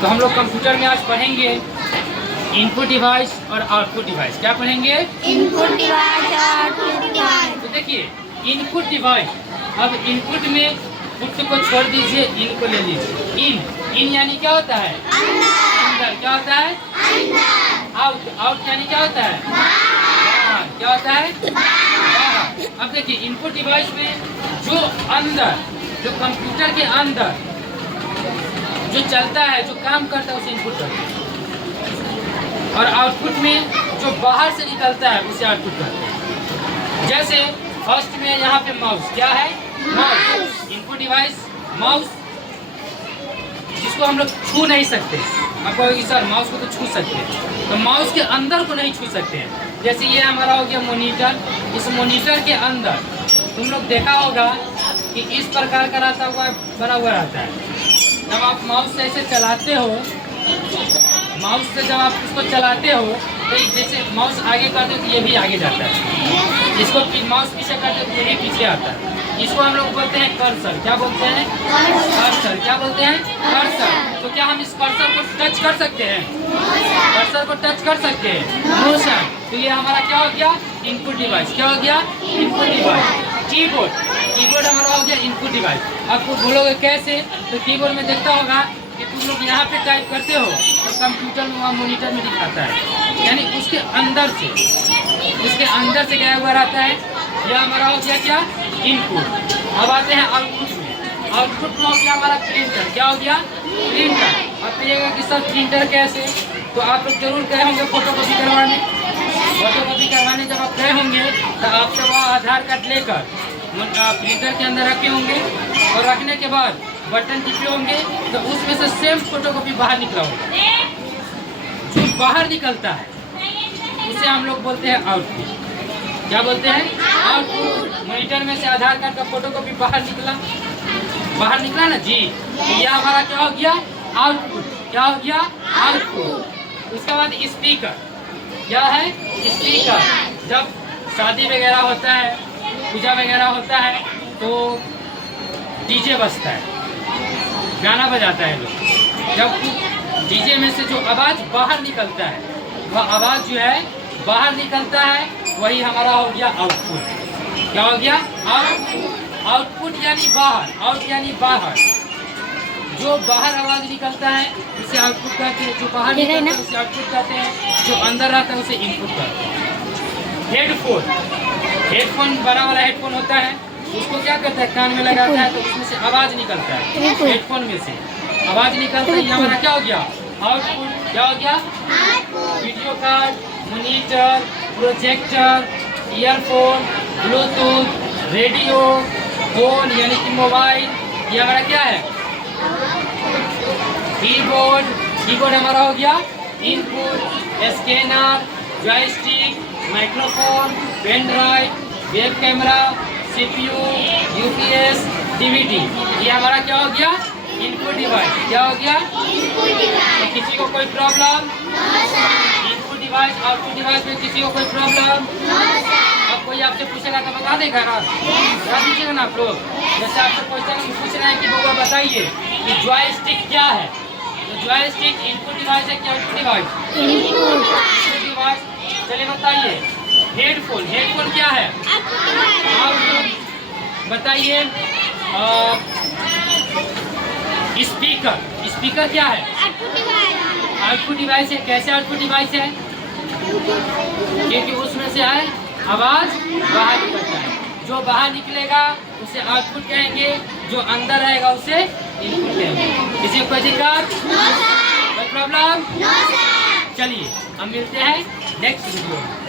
तो हम लोग कंप्यूटर में आज पढ़ेंगे इनपुट डिवाइस और आउटपुट डिवाइस। क्या पढ़ेंगे? इनपुट डिवाइस और आउटपुट डिवाइस। तो देखिए इनपुट डिवाइस, अब इनपुट में पुट को छोड़ दीजिए, इन को ले लीजिए। इन यानी क्या होता है? अंदर। क्या होता है? आउट। आउट यानी क्या होता है? बाहर। क्या होता है? बाहर। अब देखिए इनपुट डिवाइस में जो अंदर, जो कंप्यूटर के अंदर जो चलता है, जो काम करता है उसे इनपुट करते हैं, और आउटपुट में जो बाहर से निकलता है उसे आउटपुट करते हैं। जैसे फर्स्ट में यहाँ पे माउस, क्या है? माउस। इनपुट डिवाइस माउस, जिसको हम लोग छू नहीं सकते। आप कहोगे सर माउस को तो छू सकते हैं, तो माउस के अंदर को नहीं छू सकते हैं। जैसे ये हमारा हो गया मॉनिटर, इस मॉनिटर के अंदर तुम लोग देखा होगा कि इस प्रकार का रहता हुआ बना हुआ रहता है। जब आप माउस से ऐसे चलाते हो, माउस से जब आप इसको चलाते हो तो जैसे माउस आगे करते हो तो ये भी आगे जाता है, इसको माउस पीछे करते हो तो ये भी पीछे आता है। इसको हम लोग बोलते हैं कर्सर। क्या बोलते हैं? कर्सर। क्या बोलते हैं? कर्सर। तो क्या हम इस कर्सर को टच कर सकते हैं? कर्सर को टच कर सकते हैं? No sir. तो ये हमारा क्या हो गया? Input device. क्या हो गया? Input device. कीबोर्ड, कीबोर्ड हमारा हो गया इनपुट डिवाइस। आपको बोलोगे कैसे? तो कीबोर्ड में देखता होगा कि तुम लोग यहाँ पे टाइप करते हो तो कंप्यूटर में वहाँ मॉनिटर में दिखाता है, यानी उसके अंदर से क्या हुआ रहता है। यह हमारा हो गया क्या? इनपुट। अब आते हैं आउटपुट में। आउटपुट में हो गया हमारा प्रिंटर। क्या हो गया? प्रिंटर। अब कहिएगा कि सर प्रिंटर कैसे? तो आप लोग जरूर गए होंगे फोटोकॉपी करवाने। फोटोकॉपी करवाने जब आप गए होंगे तो आपसे वह आधार कार्ड लेकर प्रिंटर के अंदर रखे होंगे, और रखने के बाद बटन टिपे होंगे तो उसमें से सेम फोटोकॉपी बाहर निकला होगा। जो बाहर निकलता है उसे हम लोग बोलते हैं आउटपुट। क्या बोलते हैं? आउटपुट। मॉनिटर में से आधार कार्ड का फोटोकॉपी बाहर निकला ना जी, तो यह हमारा क्या हो गया? आउटपुट। क्या हो गया? आउटपुट। उसके बाद स्पीकर। क्या है? स्पीकर। जब शादी वगैरह होता है, पूजा वगैरह होता है तो डीजे बजता है, गाना बजाता है लोग। जब डीजे में से जो आवाज़ बाहर निकलता है, वह आवाज़ जो है बाहर निकलता है, वही हमारा हो गया आउटपुट। क्या हो गया? आउटपुट। आउटपुट यानी बाहर, आउट यानी बाहर। जो बाहर आवाज़ निकलता है उसे आउटपुट कहते हैं, जो बाहर निकलता है उसे आउटपुट कहते हैं, जो अंदर रहता है उसे इनपुट कहते हैं। हेडफोन बड़ा वाला हेडफोन होता है, उसको क्या करता है? कान में लगाता है तो उसमें से आवाज़ निकलता है। हेडफोन में से आवाज़ निकलता है, ये हमारा क्या हो गया? आउटपुट। क्या हो गया? Video card, monitor, projector, earphone, Bluetooth, radio, phone यानी कि मोबाइल, ये हमारा क्या है? कीबोर्ड। कीबोर्ड हमारा हो गया input. Scanner, joystick, microphone, pen drive, web camera, CPU, UPS, DVD, ये हमारा क्या हो गया? Input device. क्या हो गया? तो किसी को कोई problem? Input device output device में किसी को कोई प्रॉब्लम? अब कोई आपसे पूछेगा तो बता देगा ना, बता दीजिएगा ना आप लोग। जैसे आपसे क्वेश्चन पूछ रहे हैं कि बउआ बताइए कि जॉयस्टिक क्या है, तो जॉयस्टिक इनपुट डिवाइस है क्या आउटपुट डिवाइस? Input device. चलिए बताइए। हेडफोन, हेडफोन क्या है? आउटपुट। बताइए। स्पीकर, स्पीकर क्या है? आउटपुट डिवाइस है। कैसे आउटपुट डिवाइस है? क्योंकि उसमें से है आवाज़ बाहर निकलता है, जो बाहर निकलेगा उसे आउटपुट कहेंगे, जो अंदर रहेगा उसे इनपुट कहेंगे। किसी को कोई दिक्कत? कोई प्रॉब्लम? चलिए हम मिलते हैं नेक्स्ट वीडियो में।